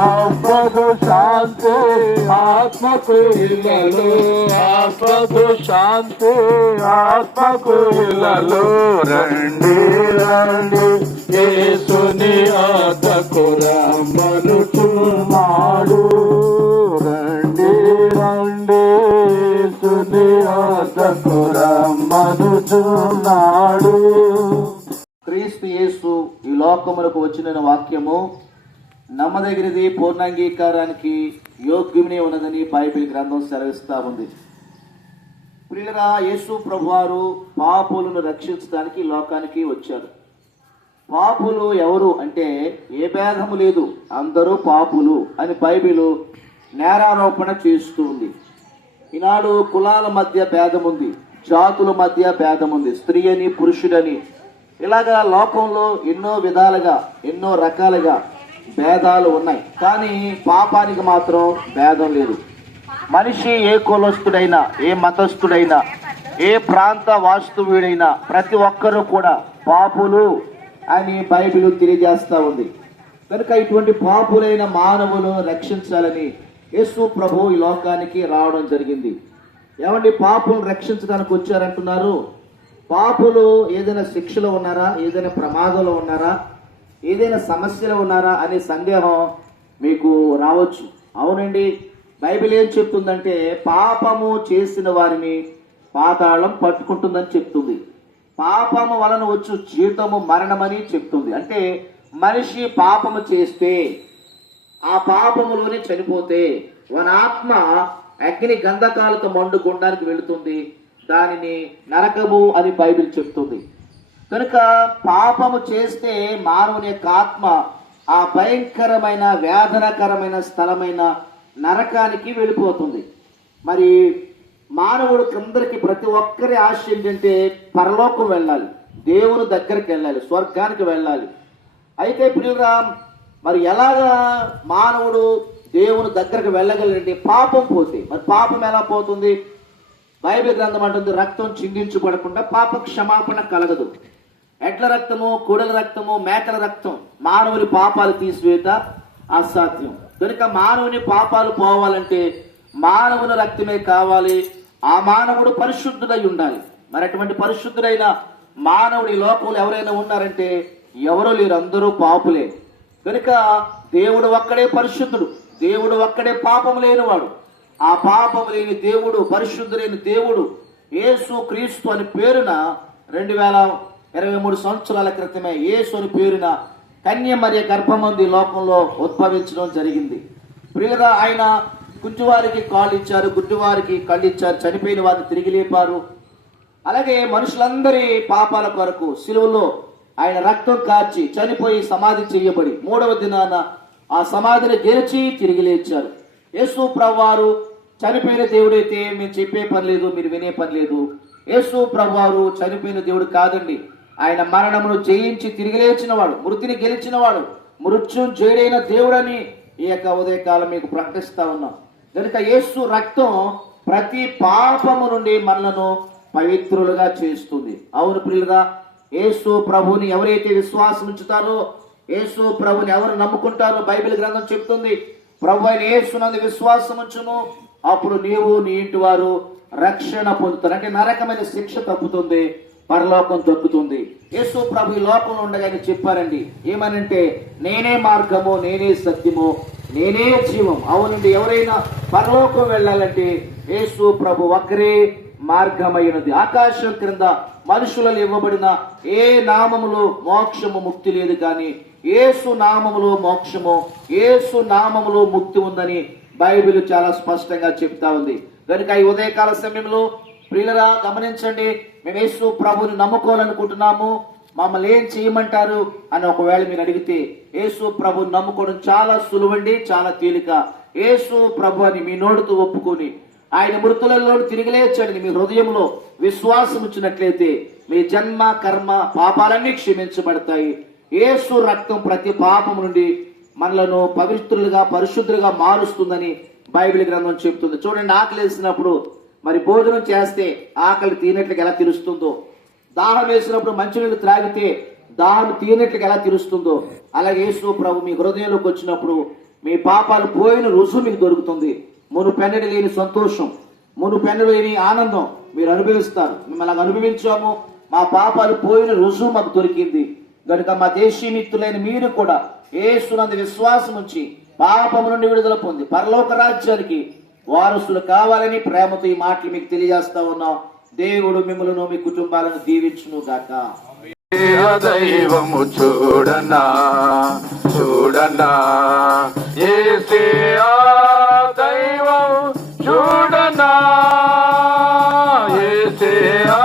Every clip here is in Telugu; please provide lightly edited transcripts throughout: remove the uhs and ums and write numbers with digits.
ఆత్మకు శాంతి ఆత్మకు ఇళ్ళలు, ఆత్మకు శాంతి ఆత్మకు ఇళ్ళలు. రండి రండి యేసుని వద్దకు రమ్మనుచున్నాడు. రండి రండి యేసుని వద్దకు రమ్మనుచున్నాడు. క్రీస్తు యేసు ఈ లోకములకు వచ్చిన వాక్యము నమ్మదగినది, పూర్ణాంగీకారానికి యోగ్యమనే ఉన్నదని బైబిల్ గ్రంథం సెలవిస్తా ఉంది. ప్రియులరా, యేసు ప్రభువారు పాపులను రక్షించడానికి లోకానికి వచ్చారు. పాపులు ఎవరు అంటే ఏ భేదము లేదు, అందరూ పాపులు అని బైబిల్ నేరారోపణ చేస్తూ ఉంది. ఈనాడు కులాల మధ్య భేదం ఉంది, జాతుల మధ్య భేదం ఉంది, స్త్రీ అని పురుషుడని, ఇలాగా లోకంలో ఎన్నో విధాలుగా ఎన్నో రకాలుగా భేదాలు ఉన్నాయి. కానీ పాపానికి మాత్రం భేదం లేదు. మనిషి ఏ కులస్తుడైనా, ఏ మతస్థుడైనా, ఏ ప్రాంత వాస్తవ్యుడైనా ప్రతి ఒక్కరూ కూడా పాపులు అని బైబిల్ తెలియజేస్తూ ఉంది. కనుక ఇటువంటి పాపులైన మానవులను రక్షించాలని యేసు ప్రభు ఈ లోకానికి రావడం జరిగింది. ఏమండి, పాపులను రక్షించడానికి వచ్చారంటున్నారు. పాపులు ఏదైనా శిక్షలో ఉన్నారా, ఏదైనా ప్రమాదంలో ఉన్నారా, ఏదైనా సమస్యలో ఉన్నారా అనే సందేహం మీకు రావచ్చు. అవునండి, బైబిల్ ఏం చెప్తుందంటే పాపము చేసిన వారిని పాతాళం పట్టుకుంటుందని చెప్తుంది. పాపము వలన వచ్చు జీవితము మరణమని చెప్తుంది. అంటే మనిషి పాపము చేస్తే, ఆ పాపములోనే చనిపోతే వాని ఆత్మ అగ్ని గంధకాలతో మండు గుండానికి వెళుతుంది. దానిని నరకము అని బైబిల్ చెప్తుంది. కనుక పాపము చేస్తే మానవుని యొక్క ఆత్మ ఆ భయంకరమైన వేదనకరమైన స్థలమైన నరకానికి వెళ్ళిపోతుంది. మరి మానవుడు అందరికి ప్రతి ఒక్కరి ఆశ ఏంటంటే పరలోకం వెళ్ళాలి, దేవుని దగ్గరికి వెళ్ళాలి, స్వర్గానికి వెళ్ళాలి. అయితే ప్రియురా, మరి ఎలాగా మానవుడు దేవుని దగ్గరకు వెళ్ళగలంటే పాపం పోతే. మరి పాపం ఎలా పోతుంది? బైబిల్ గ్రంథం అంటుంది రక్తం చిందించబడకుండా పాప క్షమాపణ కలగదు. ఎడ్ల రక్తము, కోడెల రక్తము, మేకల రక్తం మానవుని పాపాలు తీసివేత అసాధ్యం. కనుక మానవుని పాపాలు పోవాలంటే మానవుని రక్తమే కావాలి. ఆ మానవుడు పరిశుద్ధుడై ఉండాలి. మరి అటువంటి పరిశుద్ధుడైన మానవుడి లోకంలో ఎవరైనా ఉన్నారంటే ఎవరూ లేరు, అందరూ పాపులే. కనుక దేవుడు ఒక్కడే పరిశుద్ధుడు, దేవుడు ఒక్కడే పాపం లేనివాడు. ఆ పాపం లేని దేవుడు, పరిశుద్ధులైన దేవుడు యేసు క్రీస్తు అని పేరున 2023 సంవత్సరాల క్రితమే యేసు అని పేరున కన్య మరియ గర్భమంది లోకంలో ఉద్భవించడం జరిగింది. ప్రియురా, ఆయన కుంటివారికి కాళ్ళు ఇచ్చారు, గుడ్డివారికి కళ్ళు ఇచ్చారు, చనిపోయిన వారిని తిరిగి లేపారు. అలాగే మనుషులందరి పాపాల కొరకు సిలువలో ఆయన రక్తం కార్చి చనిపోయి సమాధి చేయబడి 3వ దినాన ఆ సమాధిని గెలిచి తిరిగి లేచారు. యేసు ప్రభువారు చనిపోయిన దేవుడైతే మేము చెప్పే పని లేదు, మీరు వినే పని లేదు. యేసు ప్రభువారు చనిపోయిన దేవుడు కాదండి. ఆయన మరణమును జయించి తిరిగి లేచినవాడు, మృతిని గెలిచినవాడు, మృత్యుంజయుడైన దేవుడని ఈ యొక్క ఉదయకాలం మీకు ప్రకటిస్తా ఉన్నాం. కనుక యేసు రక్తం ప్రతి పాపము నుండి మనలను పవిత్రులుగా చేస్తుంది. అవును ప్రియులుగా, యేసు ప్రభుని ఎవరైతే విశ్వాసం ఉంచుతారో, యేసు ప్రభుని ఎవరు నమ్ముకుంటారో బైబిల్ గ్రంథం చెప్తుంది, ప్రభు అయిన యేసునందు విశ్వాసం ఉంచుము, అప్పుడు నీవు నీ ఇంటి వారు రక్షణ పొందుతారు. అంటే నరకమైన శిక్ష తప్పుతుంది, పరలోకం తప్పుతుంది. యేసు ప్రభు ఈ లోకంలో ఉండగా ఆయన చెప్పారండి, ఏమనంటే నేనే మార్గము, నేనే సత్యము, నేనే జీవం. అవునండి, ఎవరైనా పరలోకం వెళ్ళాలంటే యేసు ప్రభు ఒక్కరే మార్గమైనది. ఆకాశం క్రింద మనుషులలో ఇవ్వబడిన ఏ నామములో మోక్షము ముక్తి లేదు, కానీ యేసు నామములో మోక్షము, యేసు నామములో ముక్తి ఉందని బైబిల్ చాలా స్పష్టంగా చెప్తా ఉంది. కనుక ఈ ఉదయకాల సమయంలో ప్రియులరా గమనించండి, మేము యేసు ప్రభుని నమ్ముకోవాలనుకుంటున్నాము, మమ్మల్ని ఏం చేయమంటారు అని ఒకవేళ మీరు అడిగితే యేసు ప్రభుని నమ్ముకోవడం చాలా సులువండి, చాలా తేలిక. యేసు ప్రభు అని మీ నోటితో ఒప్పుకొని ఆయన మృతులలో తిరిగి లేచాడని మీ హృదయంలో విశ్వాసం ఇచ్చినట్లయితే మీ జన్మ కర్మ పాపాలన్నీ క్షమించబడతాయి. యేసు రక్తం ప్రతి పాపం నుండి మనలను పవిత్రులుగా పరిశుద్ధులుగా మారుస్తుందని బైబిల్ గ్రంథం చెప్తుంది. చూడండి, ఆకలి వేసినప్పుడు మరి భోజనం చేస్తే ఆకలి తీనట్లుగా ఎలా తెలుస్తుందో, దాహం వేసినప్పుడు మంచినీళ్ళు త్రాగితే దాహం తీరినట్లుగా ఎలా తీరుస్తుందో, అలాగే యేసు ప్రభు మీ హృదయంలోకి వచ్చినప్పుడు మీ పాపాలు పోయిన రుజువు మీకు దొరుకుతుంది. మునుపెన్నడి లేని సంతోషం, మునుపెన్నడి లేని ఆనందం మీరు అనుభవిస్తారు. మేము అలాగ అనుభవించాము, మా పాపాలు పోయిన రుజువు మాకు దొరికింది. కనుక మా దేశీమిత్రులైన మీరు కూడా యేసునందు విశ్వాసం ఉంచి పాపము నుండి విడుదల పొంది పరలోక రాజ్యానికి వారసులు కావాలని ప్రేమతో ఈ మాటలు మీకు తెలియజేస్తా ఉన్నాం. దేవుడు మిమ్మల్ని మీ కుటుంబాలను దీవించును గాక. దైవము చూడనా చూడనా యేసయ్యా దైవం చూడనా యేసయ్యా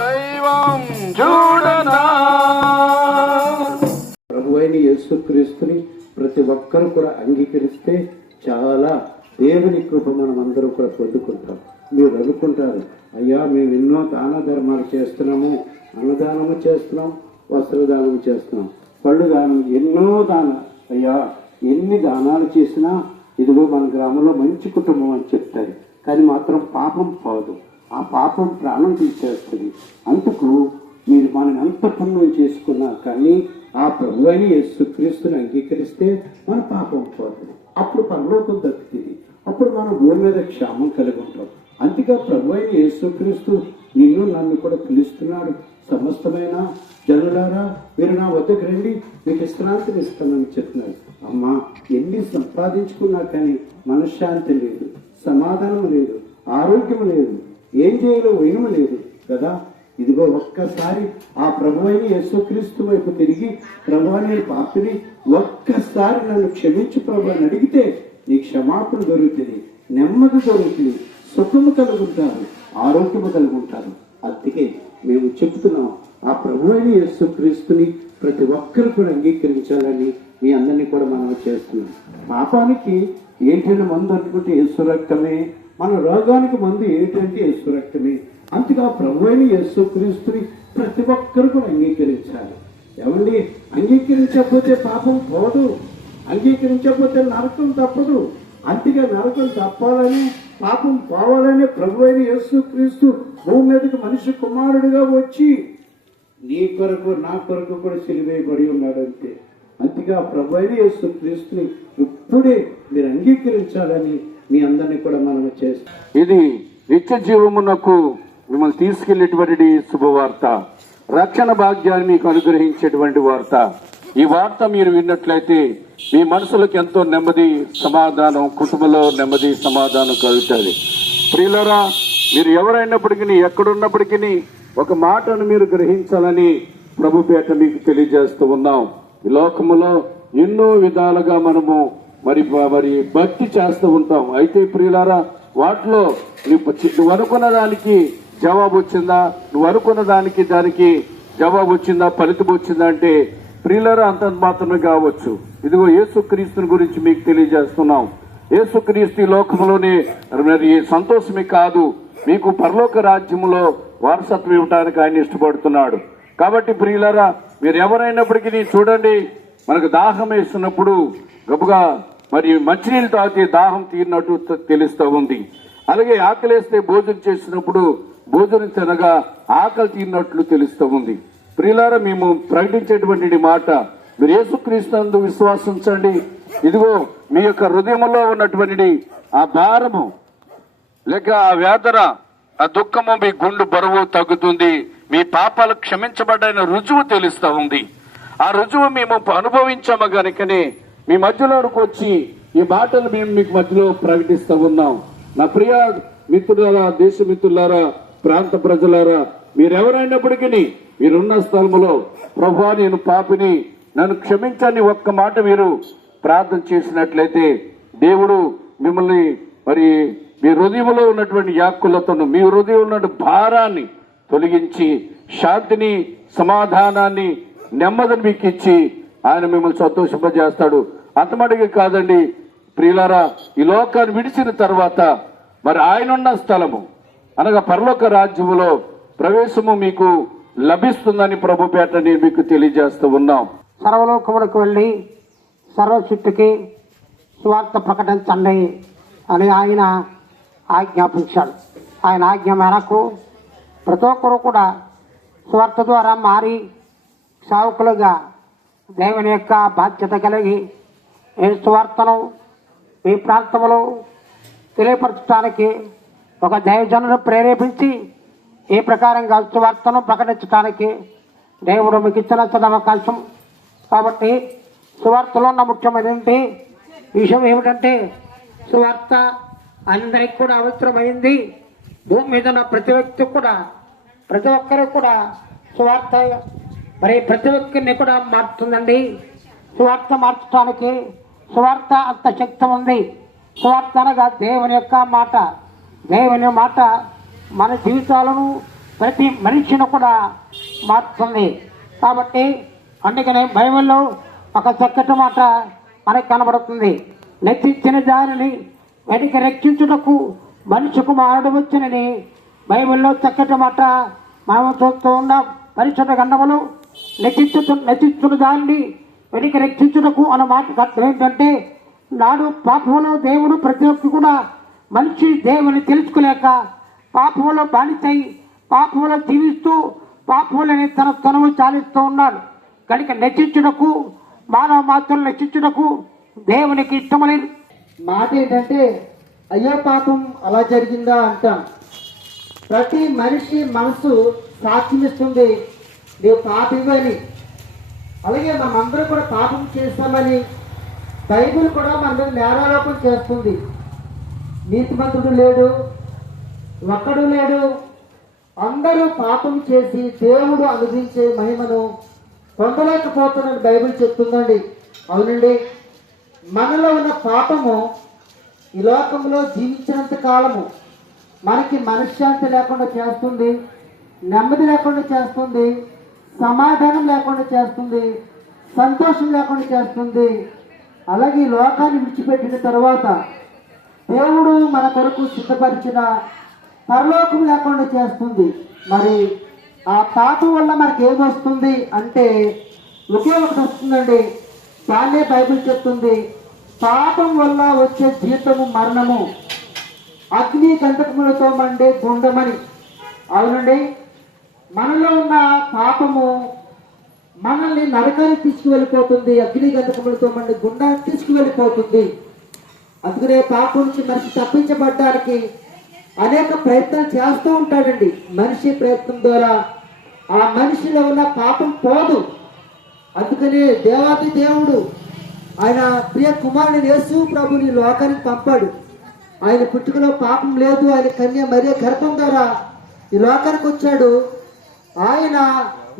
దైవం చూడనా. ప్రభువైన యేసుక్రీస్తుని ప్రతి ఒక్కరు కూడా అంగీకరిస్తే చాలా దేవుని కృప మనం అందరూ కూడా పొందుకుంటాం. మీరు అనుకుంటారు, అయ్యా మేము ఎన్నో దాన ధర్మాలు చేస్తున్నాము, అన్నదానము చేస్తున్నాం, వస్త్రదానము చేస్తున్నాం, పళ్ళు దానం, ఎన్నో అయ్యా ఎన్ని దానాలు చేసినా ఇదిగో మన గ్రామంలో మంచి కుటుంబం అని చెప్తారు, కానీ మాత్రం పాపం పోదు. ఆ పాపం ప్రాణం తీసేస్తుంది. అందుకు మీరు మనం ఎంత పుణ్యం చేసుకున్నా కానీ ఆ ప్రభువైన యేసుక్రీస్తుని అంగీకరిస్తే మన పాపం పోతుంది. అప్పుడు పరలోకం దక్కుతుంది. అప్పుడు మనం భూమి మీద క్షేమం కలిగి ఉంటాం. అందుకే ప్రభువైన యేసుక్రీస్తు నిన్ను నన్ను కూడా పిలుస్తున్నాడు. సమస్తమైన జనులారా మీరు నా వద్దకు రండి, మీకు విశ్రాంతిని ఇస్తానని చెప్తున్నాడు. అమ్మా, ఎన్ని సంపాదించుకున్నా కానీ మనశ్శాంతి లేదు, సమాధానం లేదు, ఆరోగ్యం లేదు, ఏం చేయాలో వైనము లేదు కదా. ఇదిగో ఒక్కసారి ఆ ప్రభువైన యేసుక్రీస్తు వైపు తిరిగి, ప్రభువా నేను పాపిని, ఒక్కసారి నన్ను క్షమించు ప్రభు అని అడిగితే నీ క్షమాపణ దొరుకుతుంది, నెమ్మది దొరుకుతుంది, సుఖము కలుగుంటారు, ఆరోగ్యము కలుగుంటారు. అందుకే మేము చెప్తున్నాం, ఆ ప్రభువైన యేసుక్రీస్తుని ప్రతి ఒక్కరు కూడా అంగీకరించాలని మీ అందరినీ కూడా మనం చేస్తున్నాం. పాపానికి ఏంటంటే మందు అనుకుంటే యేసు రక్తమే, మన రోగానికి మందు ఏంటంటే యేసు రక్తమే. అందుకే ప్రభువైన యేసుక్రీస్తుని ప్రతి ఒక్కరు కూడా అంగీకరించాలి. ఏమండి, అంగీకరించకపోతే పాపం పోదు, అంగీకరించకపోతే నరకం తప్పదు. అందుకే నరకం తప్పాలని, పాపం పోవాలని ప్రభువైన యేసుక్రీస్తు భూమి మీదకి మనిషి కుమారుడిగా వచ్చి నీ కొరకు నా కొరకు కూడా సిలువేయబడి ఉన్నాడంతే. అందుకే ఆ ప్రభువైన యేసుక్రీస్తుని ఇప్పుడే మీరు అంగీకరించాలని మీ అందరినీ కూడా మనం చేస్తాం. ఇది నిత్య జీవమునకు మిమ్మల్ని తీసుకెళ్లేటువంటి శుభవార్త, రక్షణ భాగ్యాన్ని మీకు అనుగ్రహించేటువంటి వార్త. ఈ వార్త మీరు విన్నట్లయితే మీ మనసులకు ఎంతో నెమ్మది, సమాధానం, కుటుంబంలో నెమ్మది, సమాధానం కలుగుతుంది. ప్రియులారా, మీరు ఎవరైనప్పటికీ, ఎక్కడున్నప్పటికీ ఒక మాటను మీరు గ్రహించాలని ప్రభుపేట మీకు తెలియజేస్తూ ఉన్నాం. ఈ లోకములో ఎన్నో విధాలుగా మనము మరి భక్తి చేస్తూ ఉంటాం. అయితే ప్రియులారా, వాటిలో నువ్వు అనుకున్న దానికి జవాబు వచ్చిందా, నువ్వు అనుకున్న దానికి జవాబు వచ్చిందా, ఫలితం వచ్చిందా అంటే ప్రియులారా అంత మాత్రమే కావచ్చు. ఇదిగో యేసుక్రీస్తుని గురించి మీకు తెలియజేస్తున్నాం. యేసుక్రీస్తు ఈ లోకంలోనే మరి సంతోషమే కాదు, మీకు పరలోక రాజ్యములో వారసత్వం ఇవ్వడానికి ఆయన ఇష్టపడుతున్నాడు. కాబట్టి ప్రియులారా, మీరు ఎవరైనప్పటికీ చూడండి, మనకు దాహం వేస్తున్నప్పుడు గబుగా మరి మంచినీళ్ళు తాగితే దాహం తీరినట్టు తెలుస్తూ ఉంది. అలాగే ఆకలేస్తే భోజనం చేసినప్పుడు భోజనం తినగా ఆకలి తీరినట్లు తెలుస్తూ ఉంది. ప్రియులారా, మేము ప్రకటించేటువంటి మాట, మీరు యేసుక్రీస్తునందు విశ్వాసించండి. ఇదిగో మీ యొక్క హృదయంలో ఉన్నటువంటి ఆ భారము లేక ఆ వేదన, ఆ దుఃఖము, మీ గుండె బరువు తగ్గుతుంది. మీ పాపాలు క్షమించబడ్డ రుజువు తెలుస్తూ ఉంది. ఆ రుజువు మేము అనుభవించాము గనుకనే మీ మధ్యలోకి వచ్చి ఈ మాటలు మేము మీకు మధ్యలో ప్రకటిస్తూ ఉన్నాం. నా ప్రియ మిత్రులారా, దేశ మిత్రులారా, ప్రాంత ప్రజలారా, మీరెవరైనప్పటికీ మీరున్న స్థలంలో ప్రభువా నేను పాపిని, నన్ను క్షమించని ఒక్క మాట మీరు ప్రార్థన చేసినట్లయితే దేవుడు మిమ్మల్ని మరి మీ హృదయంలో ఉన్నటువంటి యాక్కులతోను మీ హృదయంలో ఉన్న భారాన్ని తొలగించి శాంతిని, సమాధానాన్ని, నెమ్మదిని మీకు ఇచ్చి ఆయన మిమ్మల్ని సంతోషింపజేస్తాడు. అంతమటికి కాదండి ప్రియులారా, ఈ లోకాన్ని విడిచిన తర్వాత మరి ఆయనున్న స్థలము అనగా పరలోక రాజ్యములో ప్రవేశము మీకు లభిస్తుందని ప్రభుపేట నేను మీకు తెలియజేస్తూ ఉన్నాం. సర్వలోకములకు వెళ్ళి సర్వ చుట్టుకి సువార్త ప్రకటించండి అని ఆయన ఆజ్ఞాపించాడు. ఆయన ఆజ్ఞ మేరకు ప్రతి ఒక్కరూ కూడా సువార్త ద్వారా మారి సేవకులుగా దేవుని యొక్క బాధ్యత కలిగి ఈ సువార్తను మీ ప్రాంతంలో తెలియపరచడానికి ఒక దైవజనును ప్రేరేపించి ఈ ప్రకారంగా సువార్తను ప్రకటించడానికి దేవుడు మీకు ఇచ్చిన అవకాశం. కాబట్టి సువార్తలో ఉన్న ముఖ్యమైనటువంటి విషయం ఏమిటంటే సువార్త అందరికి కూడా అవసరమైంది. భూమి మీద ఉన్న ప్రతి వ్యక్తి కూడా, ప్రతి ఒక్కరు కూడా సువార్త మరి ప్రతి ఒక్కరిని కూడా మారుతుందండి. సువార్త మార్చడానికి సువార్త అంత శక్తి ఉంది. సువార్త అనగా దేవుని యొక్క మాట. దేవుని మాట మన జీవితాలను ప్రతి మనిషిని కూడా మారుతుంది. కాబట్టి అందుకనే బైబిల్లో ఒక చక్కటి మాట మనకు కనబడుతుంది. నశించిన దానిని వెనక రక్షించుటకు మనిషి కుమారుడు వచ్చినని బైబిల్లో చక్కటి మాట మనం చూస్తూ ఉన్నాం. పరిశుద్ధ గ్రంథములు నశించున్న దానిని వెనక రక్షించుటకు అన్న మాట అర్థం ఏంటంటే నాడు పాపంలో దేవుడు ప్రతి ఒక్కరు కూడా మనిషి దేవుని తెలుసుకోలేక పాపంలో బానిసై పాపంలో జీవిస్తూ పాపంలోనే తన తనువు చాలిస్తూ ఉన్నాడు. కనుక నశించుటకు మానవ మాత్రం నశించుటకు దేవునికి ఇష్టమలేదు. మాట ఏంటంటే అయ్యో పాపం అలా జరిగిందా అంటాం. ప్రతి మనిషి మనసు సాక్ష్యం ఇస్తుంది నీవు పాపివని. అలాగే మనందరూ కూడా పాపం చేస్తామని బైబిల్ కూడా మన మీద నేరారోపణ చేస్తుంది. నీతిమంతుడు లేడు, ఒక్కడు లేడు, అందరూ పాపం చేసి దేవుడు అనుభవించే మహిమను పొందలేకపోతున్నది బైబిల్ చెప్తుందండి. అవునండి, మనలో ఉన్న పాపము ఈ లోకంలో జీవించినంత కాలము మనకి మనశ్శాంతి లేకుండా చేస్తుంది, నెమ్మది లేకుండా చేస్తుంది, సమాధానం లేకుండా చేస్తుంది, సంతోషం లేకుండా చేస్తుంది. అలాగే ఈ లోకాన్ని విడిచిపెట్టిన తర్వాత దేవుడు మన కొరకు సిద్ధపరిచిన పరలోకం లేకుండా చేస్తుంది. మరి ఆ పాపం వల్ల మనకి ఏమొస్తుంది అంటే ఒకే ఒకటి వస్తుందండి. దాన్నే బైబిల్ చెప్తుంది, పాపం వల్ల వచ్చే జీతము మరణము, అగ్ని గంధకములతో మండే గుండమని. అవునండి, మనలో ఉన్న పాపము మనల్ని నరకానికి తీసుకువెళ్ళిపోతుంది, అగ్ని గంధకములతో మండే గుండానికి తీసుకువెళ్ళిపోతుంది. అందుకనే పాపం నుంచి మనిషి తప్పించబడ్డానికి అనేక ప్రయత్నాలు చేస్తూ ఉంటాడండి. మనిషి ప్రయత్నం ద్వారా ఆ మనిషిలో ఉన్న పాపం పోదు. అందుకనే దేవాది దేవుడు ఆయన ప్రియ కుమారుని యేసు ప్రభుని లోకానికి పంపాడు. ఆయన పుట్టుకలో పాపం లేదు. ఆయన కన్య మరియ గర్భం ద్వారా ఈ లోకానికి వచ్చాడు. ఆయన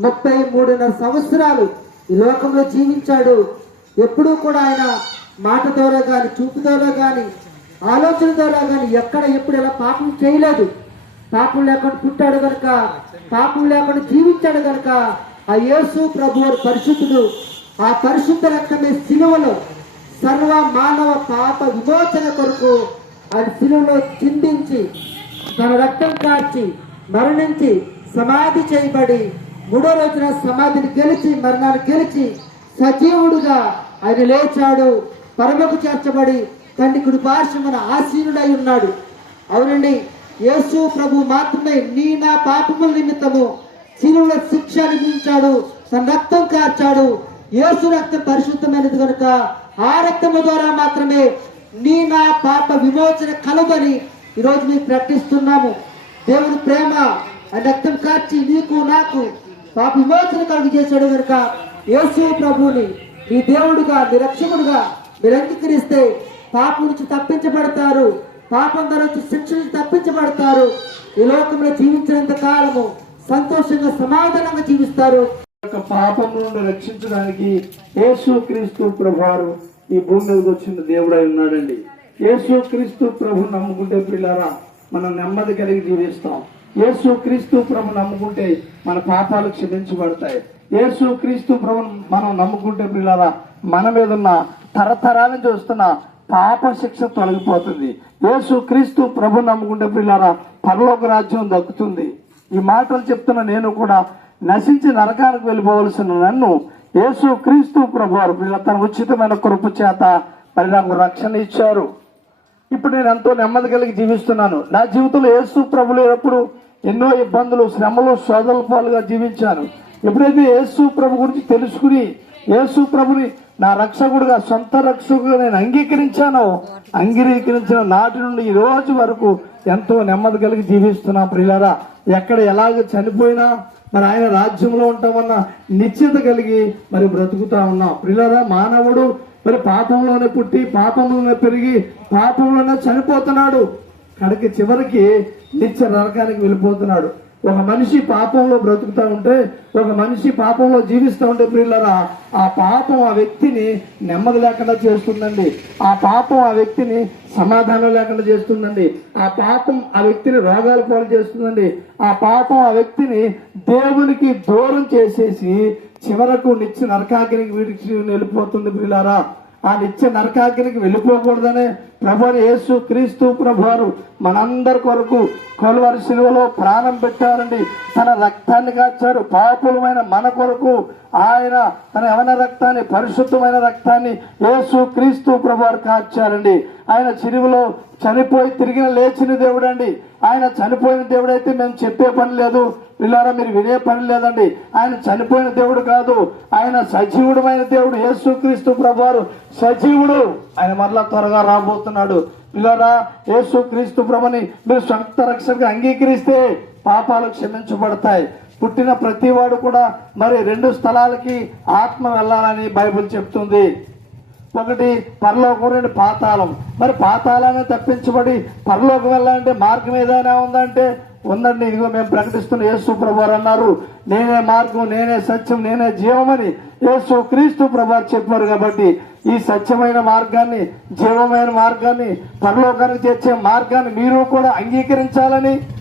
33.5 సంవత్సరాలు ఈ లోకంలో జీవించాడు. ఎప్పుడూ కూడా ఆయన మాట ద్వారా కానీ, చూపు ద్వారా కానీ, ఆలోచన ద్వారా కానీ ఎప్పుడు ఎలా పాపం చేయలేదు. పాపం లేకుండా పుట్టాడు కనుక, పాపం లేకుండా జీవించాడు కనుక ఆ యేసు ప్రభు పరిశుద్ధుడు. ఆ పరిశుద్ధ రక్తమే శిలువలో సర్వ మానవ పాప విమోచన కొరకు ఆయన శిలువలో చిందించి తన రక్తం కార్చి మరణించి సమాధి చేయబడి 3వ రోజున సమాధిని గెలిచి మరణాన్ని గెలిచి సజీవుడుగా ఆయన లేచాడు. పరమకు చేర్చబడి తండ్రి కుడి పార్శ్వమున ఆసీనుడై ఉన్నాడు. అవునండి, యేసు ప్రభు మాత్రమే నీ నా పాపముల నిమిత్తము శిలువలో శిక్ష అనుభవించాడు, తన రక్తం కార్చాడు. యేసు రక్తం పరిశుద్ధమైనది కనుక ఆ రక్తము ద్వారా మాత్రమే నీ నా పాప విమోచన కలుగని ఈరోజు మేము ప్రకటిస్తున్నాము. దేవుని ప్రేమ ఆ రక్తం కార్చి నీకు నాకు పాప విమోచన కలుగు చేశాడు కనుక యేసు ప్రభువుని మీ దేవుడుగా, మీ రక్షకుడుగా మీరు అంగీకరిస్తే పాపం నుంచి తప్పించబడతారు. పాపం ద్వారా వచ్చి శిక్ష నుంచి తప్పించబడతారు. ఈ లోకంలో జీవించినంత కాలము సంతోషంగా సమాధానంగా జీవిస్తారు. పాపం నుండి రక్షించడానికి యేసు క్రీస్తు ప్రభువారు ఈ భూమి మీదకి వచ్చిన దేవుడై ఉన్నాడండి. యేసు క్రీస్తు ప్రభు నమ్ముకుంటే పిల్లరా మనం నెమ్మది కలిగి జీవిస్తాం. యేసు క్రీస్తు ప్రభు నమ్ముకుంటే మన పాపాలు క్షమించబడతాయి. యేసు క్రీస్తు ప్రభు మనం నమ్ముకుంటే పిల్లరా మన మీద ఉన్న తరతరాలను చూస్తున్న పాప శిక్ష తొలగిపోతుంది. యేసు క్రీస్తు ప్రభు నమ్ముకుంటే పిల్లరా పరలోక రాజ్యం దక్కుతుంది. ఈ మాటలు చెప్తున్న నేను కూడా నశించి నరకానికి వెళ్ళిపోవలసిన నన్ను యేసు క్రీస్తు ప్రభువారు తన ఉచితమైన కృప చేత మరి నాకు రక్షణ ఇచ్చారు. ఇప్పుడు నేను ఎంతో నెమ్మది కలిగి జీవిస్తున్నాను. నా జీవితంలో యేసు ప్రభు లేనప్పుడు ఎన్నో ఇబ్బందులు, శ్రమలు, శోధనల పాలుగా జీవించాను. ఎప్పుడైతే యేసు ప్రభు గురించి తెలుసుకుని యేసు ప్రభుని నా రక్షకుడుగా, సొంత రక్షకుడుగా నేను అంగీకరించిన నాటి నుండి ఈ రోజు వరకు ఎంతో నెమ్మది కలిగి జీవిస్తున్నాం. ప్రియులారా, ఎక్కడ ఎలాగ చనిపోయినా మరి ఆయన రాజ్యంలో ఉంటామన్న నిశ్చిత కలిగి మరి బ్రతుకుతా ఉన్నాం. ప్రియులారా, మానవుడు మరి పాపంలోనే పుట్టి పాపంలోనే పెరిగి పాపంలోనే చనిపోతున్నాడు. కడికి చివరికి నిత్య నరకానికి వెళ్ళిపోతున్నాడు. ఒక మనిషి పాపంలో బ్రతుకుతా ఉంటే, ఒక మనిషి పాపంలో జీవిస్తూ ఉంటే ప్రియులారా, ఆ పాపం ఆ వ్యక్తిని నెమ్మది లేకుండా చేస్తుందండి. ఆ పాపం ఆ వ్యక్తిని సమాధానం లేకుండా చేస్తుందండి. ఆ పాపం ఆ వ్యక్తిని రోగాల పాలు చేస్తుందండి. ఆ పాపం ఆ వ్యక్తిని దేవునికి దూరం చేసేసి చివరకు నిత్య నరకాగ్నికి వీడికి వెళ్ళిపోతుంది. ప్రియులారా, ఆ నిత్య నరకాగ్నికి వెళ్ళిపోకూడదనే ప్రభువు యేసు క్రీస్తు ప్రభువారు మనందరి కొరకు కలువరి శిలువలో ప్రాణం పెట్టారండి. తన రక్తాన్ని కాచారు. పాపులమైన మన కొరకు ఆయన తన యవన రక్తాన్ని, పరిశుద్ధమైన రక్తాన్ని యేసు క్రీస్తు ప్రభువారు కాచారండి. ఆయన చిరువలో చనిపోయి తిరిగిన లేచిన దేవుడు అండి. ఆయన చనిపోయిన దేవుడు అయితే మేము చెప్పే పని లేదు, పిల్లారా మీరు వినే పని లేదండి. ఆయన చనిపోయిన దేవుడు కాదు, ఆయన సజీవుడమైన దేవుడు. యేసు క్రీస్తు ప్రభువారు సజీవుడు. ఆయన మరలా త్వరగా రాబోతున్నాడు. పిల్లారా, యేసు క్రీస్తు ప్రభుని మీరు సొంత రక్షణగా అంగీకరిస్తే పాపాలు క్షమించబడతాయి. పుట్టిన ప్రతి వాడు కూడా మరి 2 స్థలాలకి ఆత్మ వెళ్ళాలని బైబిల్ చెప్తుంది. ఒకటి పరలోకం, 2 పాతాళం. మరి పాతాళాన్ని తప్పించబడి పరలోకం వెళ్ళాలంటే మార్గం ఏదైనా ఉందంటే ఉందండి. ఇదిగో మేము ప్రకటిస్తున్న యేసు ప్రభువారు అన్నారు, నేనే మార్గం, నేనే సత్యం, నేనే జీవమని యేసు క్రీస్తు ప్రభువారు చెప్పారు. కాబట్టి ఈ సత్యమైన మార్గాన్ని, జీవమైన మార్గాన్ని, పరలోకానికి చేర్చే మార్గాన్ని మీరు కూడా అంగీకరించాలని